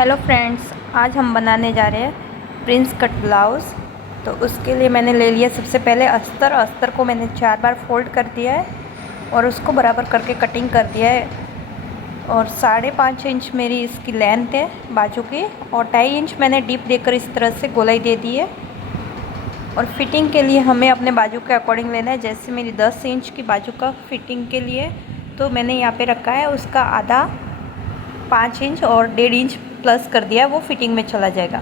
Hello friends, आज हम बनाने जा रहे हैं प्रिंस कट ब्लाउज़। तो उसके लिए मैंने ले लिया सबसे पहले अस्तर को मैंने 4 बार फोल्ड कर दिया है और उसको बराबर करके कटिंग कर दिया है। और 5.5 इंच मेरी इसकी लेंथ है बाजू की, और 2.5 इंच मैंने डीप देकर इस तरह से गोलाई दे दी है। और फिटिंग के लिए हमें अपने बाजू के अकॉर्डिंग लेना है। जैसे मेरी 10 इंच की बाजू का फिटिंग के लिए तो मैंने यहाँ पे रखा है उसका आधा 5 इंच, और 1.5 इंच प्लस कर दिया है, वो फिटिंग में चला जाएगा।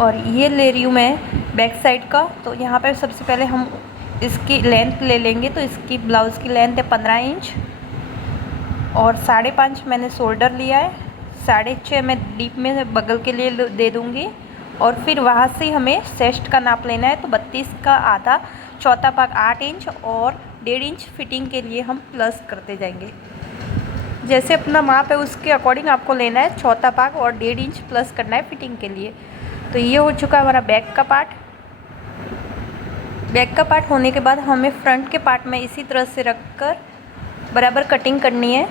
और ये ले रही हूँ मैं बैक साइड का। तो यहाँ पे सबसे पहले हम इसकी लेंथ ले लेंगे। तो इसकी ब्लाउज़ की लेंथ है 15 इंच, और 5.5 मैंने शोल्डर लिया है, 6.5 मैं डीप में बगल के लिए दे दूँगी। और फिर वहाँ से हमें चेस्ट का नाप लेना है। तो 32 का आधा चौथा भाग 8 इंच, और 1.5 इंच फिटिंग के लिए हम प्लस करते जाएंगे। जैसे अपना माप है उसके अकॉर्डिंग आपको लेना है चौथा भाग, और 1.5 इंच प्लस करना है फिटिंग के लिए। तो ये हो चुका है हमारा बैक का पार्ट। बैक का पार्ट होने के बाद हमें फ्रंट के पार्ट में इसी तरह से रखकर बराबर कटिंग करनी है।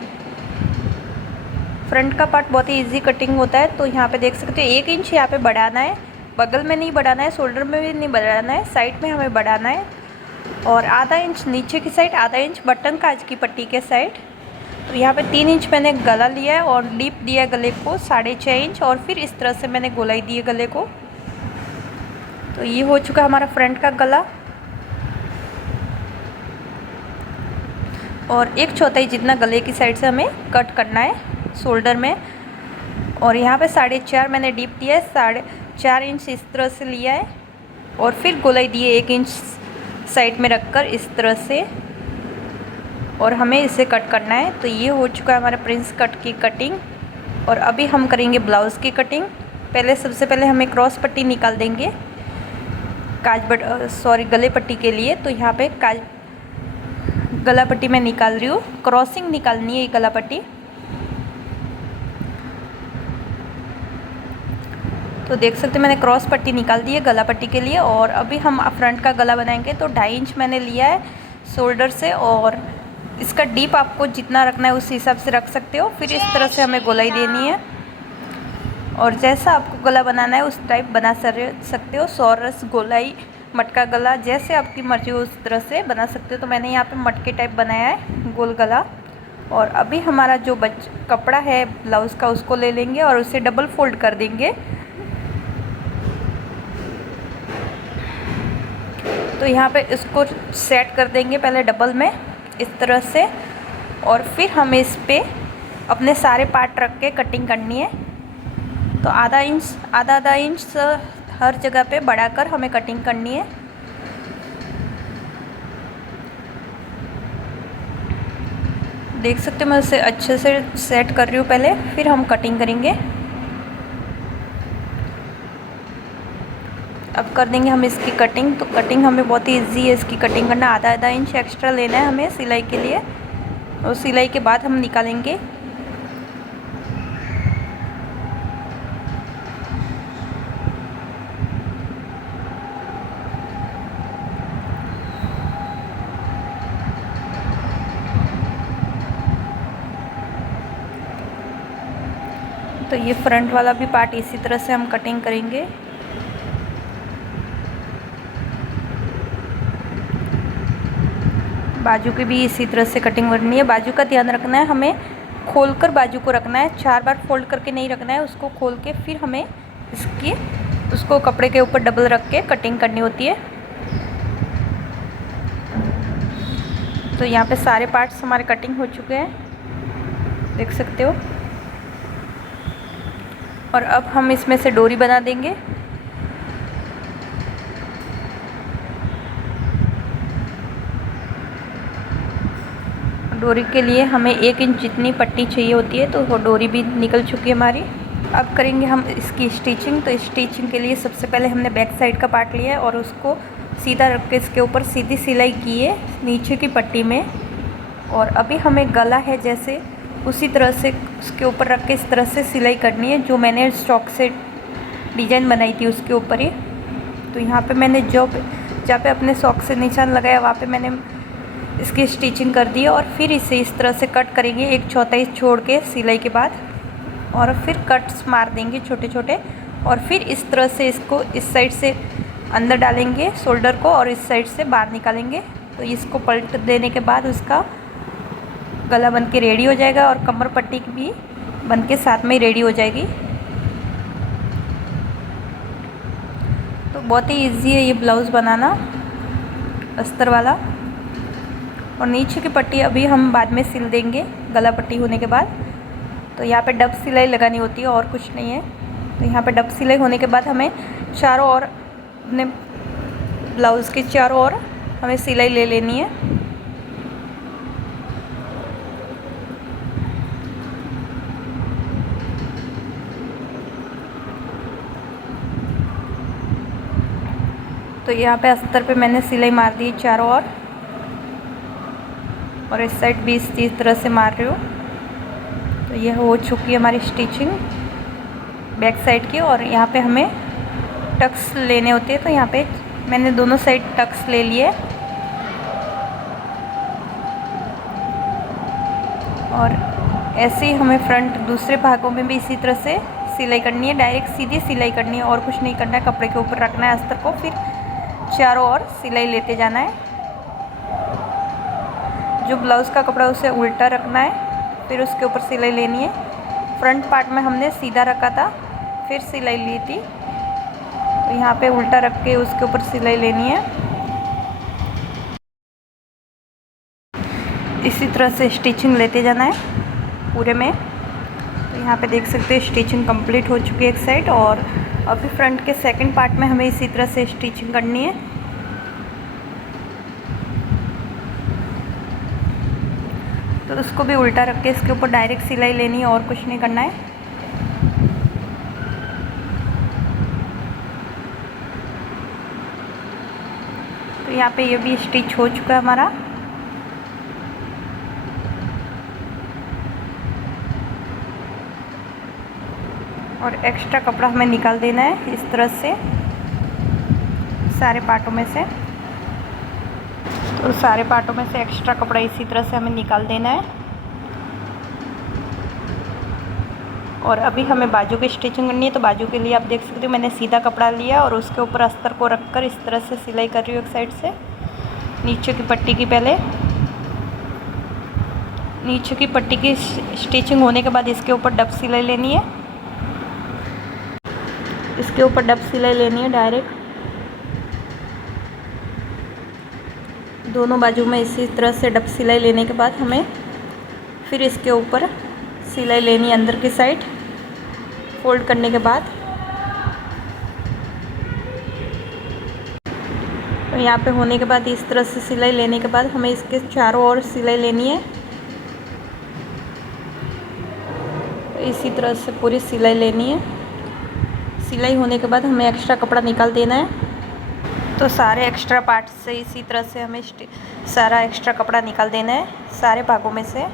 फ्रंट का पार्ट बहुत ही इजी कटिंग होता है। तो यहाँ पे देख सकते हो 1 इंच यहाँ पे बढ़ाना है, बगल में नहीं बढ़ाना है, शोल्डर में भी नहीं बढ़ाना है, साइड में हमें बढ़ाना है। और आधा इंच नीचे की साइड, आधा इंच बटन काज की पट्टी के साइड। तो यहाँ पे 3 इंच मैंने गला लिया है और डीप दिया है गले को 6.5 इंच, और फिर इस तरह से मैंने गोलाई दी है गले को। तो ये हो चुका हमारा फ्रंट का गला। और 1/4 जितना गले की साइड से हमें कट करना है शोल्डर में। और यहाँ पे 4.5 मैंने डीप दिया है, 4.5 इंच इस तरह से लिया है, और फिर गोलाई दी है 1 इंच साइड में रखकर इस तरह से, और हमें इसे कट करना है। तो ये हो चुका है हमारा प्रिंस कट की कटिंग। और अभी हम करेंगे ब्लाउज़ की कटिंग। सबसे पहले हमें क्रॉस पट्टी निकाल देंगे गले पट्टी के लिए। तो यहाँ पे गला पट्टी मैं निकाल रही हूँ, क्रॉसिंग निकालनी है ये गला पट्टी। तो देख सकते हैं मैंने क्रॉस पट्टी निकाल दी है गला पट्टी के लिए। और अभी हम फ्रंट का गला बनाएंगे। तो 2.5 इंच मैंने लिया है शोल्डर से, और इसका डीप आपको जितना रखना है उस हिसाब से रख सकते हो। फिर इस तरह से हमें गोलाई देनी है, और जैसा आपको गला बनाना है उस टाइप बना सकते हो। सौरस, गोलाई, मटका गला, जैसे आपकी मर्जी हो उस तरह से बना सकते हो। तो मैंने यहाँ पे मटके टाइप बनाया है, गोल गला। और अभी हमारा जो कपड़ा है ब्लाउज़ का उसको ले लेंगे और उसे डबल फोल्ड कर देंगे। तो यहाँ पे इसको सेट कर देंगे पहले डबल में इस तरह से, और फिर हमें इस पे अपने सारे पार्ट रख के कटिंग करनी है। तो आधा इंच हर जगह पे बढ़ाकर हमें कटिंग करनी है। देख सकते हो मैं उसे अच्छे से सेट कर रही हूँ पहले, फिर हम कटिंग करेंगे। अब कर देंगे हम इसकी कटिंग। तो कटिंग हमें बहुत ही ईजी है इसकी कटिंग करना। आधा इंच एक्स्ट्रा लेना है हमें सिलाई के लिए, और सिलाई के बाद हम निकालेंगे। तो ये फ्रंट वाला भी पार्ट इसी तरह से हम कटिंग करेंगे। बाजू की भी इसी तरह से कटिंग करनी है। बाजू का ध्यान रखना है, हमें खोलकर बाजू को रखना है, 4 बार फोल्ड करके नहीं रखना है, उसको खोल के फिर हमें उसको कपड़े के ऊपर डबल रख के कटिंग करनी होती है। तो यहाँ पे सारे पार्ट्स हमारे कटिंग हो चुके हैं, देख सकते हो। और अब हम इसमें से डोरी बना देंगे। डोरी के लिए हमें 1 इंच जितनी पट्टी चाहिए होती है, तो वो डोरी भी निकल चुकी है हमारी। अब करेंगे हम इसकी स्टिचिंग। तो स्टिचिंग के लिए सबसे पहले हमने बैक साइड का पार्ट लिया है और उसको सीधा रख के इसके ऊपर सीधी सिलाई की है नीचे की पट्टी में। और अभी हमें गला है जैसे उसी तरह से उसके ऊपर रख के इस तरह से सिलाई करनी है, जो मैंने स्टॉक से डिज़ाइन बनाई थी उसके ऊपर ही। तो यहाँ पे मैंने जहाँ पे अपने सॉक से निशान लगाया वहाँ पे मैंने इसकी स्टिचिंग कर दी है। और फिर इसे इस तरह से कट करेंगे 1/4 छोड़ के सिलाई के बाद। और फिर कट्स मार देंगे छोटे छोटे, और फिर इस तरह से इसको इस साइड से अंदर डालेंगे शोल्डर को और इस साइड से बाहर निकालेंगे। तो इसको पलट देने के बाद उसका गला बन के रेडी हो जाएगा और कमर पट्टी भी बन के साथ में ही रेडी हो जाएगी। तो बहुत ही इजी है ये ब्लाउज़ बनाना अस्तर वाला। और नीचे की पट्टी अभी हम बाद में सिल देंगे गला पट्टी होने के बाद। तो यहाँ पे डब सिलाई लगानी होती है और कुछ नहीं है। तो यहाँ पे डब सिलाई होने के बाद हमें चारों ओर अपने ब्लाउज़ के चारों ओर हमें सिलाई ले लेनी है। तो यहाँ पे अस्तर पे मैंने सिलाई मार दी चारों ओर, और इस साइड भी इसी तरह से मार रही हूँ। तो यह हो चुकी है हमारी स्टिचिंग बैक साइड की। और यहाँ पे हमें टक्स लेने होते हैं, तो यहाँ पे मैंने दोनों साइड टक्स ले लिए। और ऐसे ही हमें फ्रंट दूसरे भागों में भी इसी तरह से सिलाई करनी है, डायरेक्ट सीधी सिलाई करनी है और कुछ नहीं करना है। कपड़े के ऊपर रखना है अस्तर को, फिर चारों ओर सिलाई लेते जाना है। जो ब्लाउज़ का कपड़ा उसे उल्टा रखना है, फिर उसके ऊपर सिलाई लेनी है। फ्रंट पार्ट में हमने सीधा रखा था, फिर सिलाई ली थी, तो यहाँ पे उल्टा रख के उसके ऊपर सिलाई लेनी है। इसी तरह से स्टिचिंग लेते जाना है पूरे में। तो यहाँ पे देख सकते हैं स्टिचिंग कंप्लीट हो चुकी है एक साइड, और अभी फ्रंट के सेकंड पार्ट में हमें इसी तरह से स्टिचिंग करनी है। तो उसको भी उल्टा रख के इसके ऊपर डायरेक्ट सिलाई लेनी है और कुछ नहीं करना है। तो यहाँ पे ये भी स्टिच हो चुका है हमारा। और एक्स्ट्रा कपड़ा हमें निकाल देना है इस तरह से सारे पार्टों में से। तो सारे पार्टों में से एक्स्ट्रा कपड़ा इसी तरह से हमें निकाल देना है। और अभी हमें बाजू की स्टिचिंग करनी है। तो बाजू के लिए आप देख सकते हो मैंने सीधा कपड़ा लिया और उसके ऊपर अस्तर को रखकर इस तरह से सिलाई कर रही हूँ एक साइड से। नीचे की पट्टी की पहले नीचे की पट्टी की स्टिचिंग होने के बाद इसके ऊपर डब सिलाई लेनी है। इसके ऊपर डब सिलाई लेनी है डायरेक्ट दोनों बाजू में। इसी तरह से डब सिलाई लेने के बाद हमें फिर इसके ऊपर सिलाई लेनी है अंदर की साइड फोल्ड करने के बाद। तो यहाँ पे होने के बाद इस तरह से सिलाई लेने के बाद हमें इसके चारों ओर सिलाई लेनी है। तो इसी तरह से पूरी सिलाई लेनी है। सिलाई होने के बाद हमें एक्स्ट्रा कपड़ा निकाल देना है। तो सारे एक्स्ट्रा पार्ट से इसी तरह से हमें सारा एक्स्ट्रा कपड़ा निकाल देना है, सारे भागों में से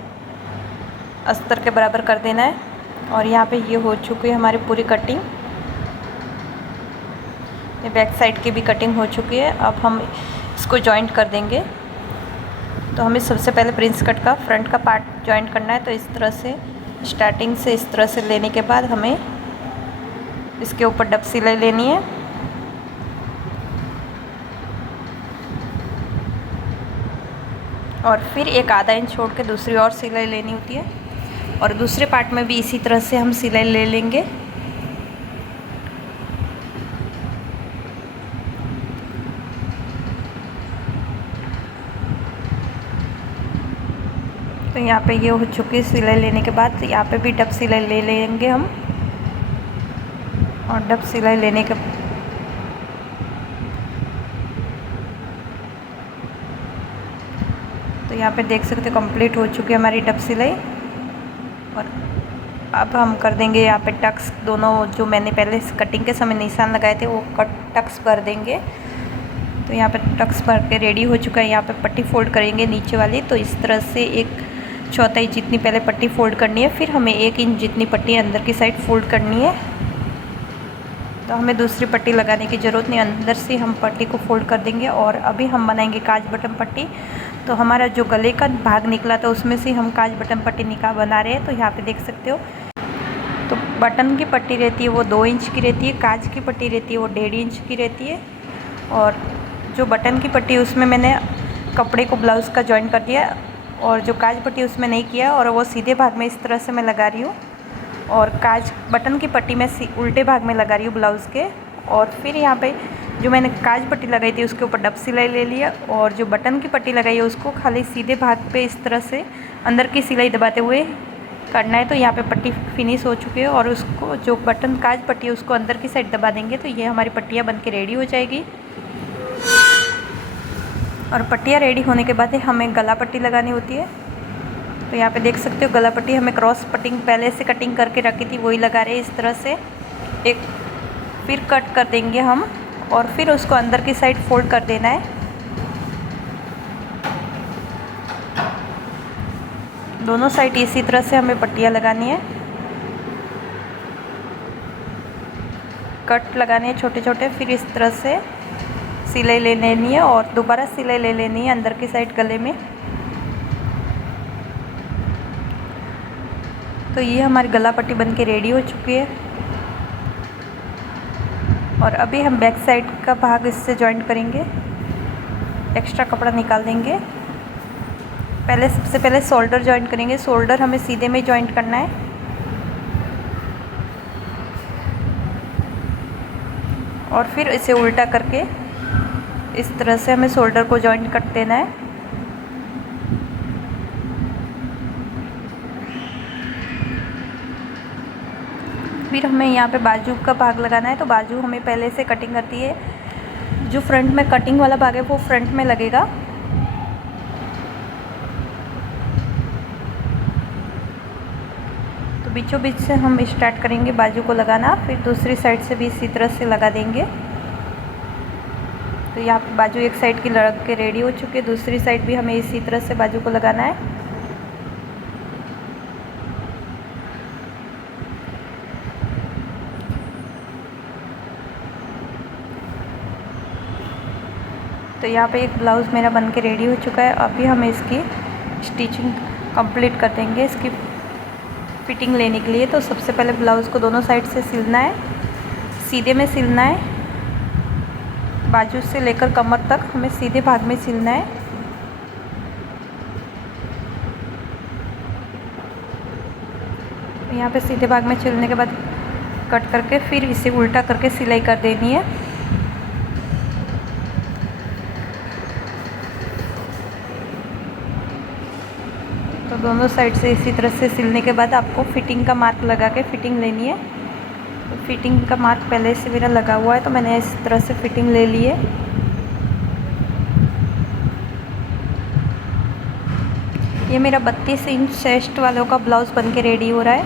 अस्तर के बराबर कर देना है। और यहाँ पे ये हो चुकी है हमारी पूरी कटिंग। ये बैक साइड की भी कटिंग हो चुकी है। अब हम इसको जॉइंट कर देंगे। तो हमें सबसे पहले प्रिंस कट का फ्रंट का पार्ट जॉइंट करना है। तो इस तरह से स्टार्टिंग से इस तरह से लेने के बाद हमें इसके ऊपर डब सिलाई लेनी है। और फिर एक आधा इंच छोड़ के दूसरी ओर सिलाई लेनी होती है। और दूसरे पार्ट में भी इसी तरह से हम सिलाई ले लेंगे। तो यहाँ पे ये हो चुकी है सिलाई लेने के बाद। यहाँ पे भी डब सिलाई ले लेंगे हम। और डब सिलाई लेने के तो यहाँ पे देख सकते कंप्लीट हो चुकी है हमारी डब सिलाई। और अब हम कर देंगे यहाँ पे टक्स। दोनों जो मैंने पहले कटिंग के समय निशान लगाए थे वो टक्स भर देंगे। तो यहाँ पे टक्स भर के रेडी हो चुका है। यहाँ पे पट्टी फोल्ड करेंगे नीचे वाली। तो इस तरह से 1/4 जितनी पहले पट्टी फोल्ड करनी है, फिर हमें 1 इंच जितनी पट्टी अंदर की साइड फोल्ड करनी है। तो हमें दूसरी पट्टी लगाने की ज़रूरत नहीं, अंदर से हम पट्टी को फोल्ड कर देंगे। और अभी हम बनाएंगे काज बटन पट्टी। तो हमारा जो गले का भाग निकला था उसमें से हम काज बटन पट्टी बना रहे हैं। तो यहाँ पे देख सकते हो तो बटन की पट्टी रहती है वो 2 इंच की रहती है, काज की पट्टी रहती है वो 1.5 इंच की रहती है। और जो बटन की पट्टी उसमें मैंने कपड़े को ब्लाउज़ का जॉइन कर दिया, और जो काज पट्टी उसमें नहीं किया, और वो सीधे भाग में इस तरह से मैं लगा रही हूँ। और काज बटन की पट्टी मैं उल्टे भाग में लगा रही हूँ ब्लाउज़ के। और फिर यहाँ पे जो मैंने काज पट्टी लगाई थी उसके ऊपर डब सिलाई ले लिया, और जो बटन की पट्टी लगाई है उसको खाली सीधे भाग पे इस तरह से अंदर की सिलाई दबाते हुए करना है। तो यहाँ पे पट्टी फिनिश हो चुकी है, और उसको जो बटन काज पट्टी है उसको अंदर की साइड दबा देंगे तो ये हमारी पट्टियाँ बन के रेडी हो जाएगी। और पट्टियाँ रेडी होने के बाद हमें गला पट्टी लगानी होती है। तो यहाँ पे देख सकते हो गला पट्टी हमें क्रॉस पट्टिंग पहले से कटिंग करके रखी थी वही लगा रहे हैं इस तरह से। एक फिर कट कर देंगे हम, और फिर उसको अंदर की साइड फोल्ड कर देना है। दोनों साइड इसी तरह से हमें पट्टियाँ लगानी है, कट लगाने हैं छोटे छोटे। फिर इस तरह से सिलाई ले लेनी है और दोबारा सिलाई ले लेनी है अंदर की साइड गले में। तो ये हमारी गला पट्टी बन के रेडी हो चुकी है। और अभी हम बैक साइड का भाग इससे जॉइंट करेंगे, एक्स्ट्रा कपड़ा निकाल देंगे। सबसे पहले शोल्डर जॉइंट करेंगे। शोल्डर हमें सीधे में जॉइंट करना है, और फिर इसे उल्टा करके इस तरह से हमें शोल्डर को जॉइंट कर देना है। फिर हमें यहाँ पे बाजू का भाग लगाना है। तो बाजू हमें पहले से कटिंग करती है, जो फ्रंट में कटिंग वाला भाग है वो फ्रंट में लगेगा। तो बीचों बीच से हम स्टार्ट करेंगे बाजू को लगाना, फिर दूसरी साइड से भी इसी तरह से लगा देंगे। तो यहाँ पे बाजू एक साइड की लग के रेडी हो चुकी है, दूसरी साइड भी हमें इसी तरह से बाजू को लगाना है। तो यहाँ पे एक ब्लाउज़ मेरा बन के रेडी हो चुका है। अभी हमें इसकी स्टिचिंग कंप्लीट कर देंगे इसकी फिटिंग लेने के लिए। तो सबसे पहले ब्लाउज़ को दोनों साइड से सिलना है, सीधे में सिलना है। बाजू से लेकर कमर तक हमें सीधे भाग में सिलना है। यहाँ पे सीधे भाग में सिलने के बाद कट करके फिर इसे उल्टा करके सिलाई कर देनी है। तो दोनों साइड से इसी तरह से सिलने के बाद आपको फिटिंग का मार्क लगा के फिटिंग लेनी है। तो फिटिंग का मार्क पहले से मेरा लगा हुआ है, तो मैंने इस तरह से फिटिंग ले ली है। ये मेरा 32 इंच चेस्ट वालों का ब्लाउज़ बन के रेडी हो रहा है।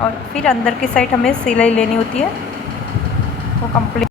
और फिर अंदर की साइड हमें सिलाई लेनी होती है, वो कंप्लीट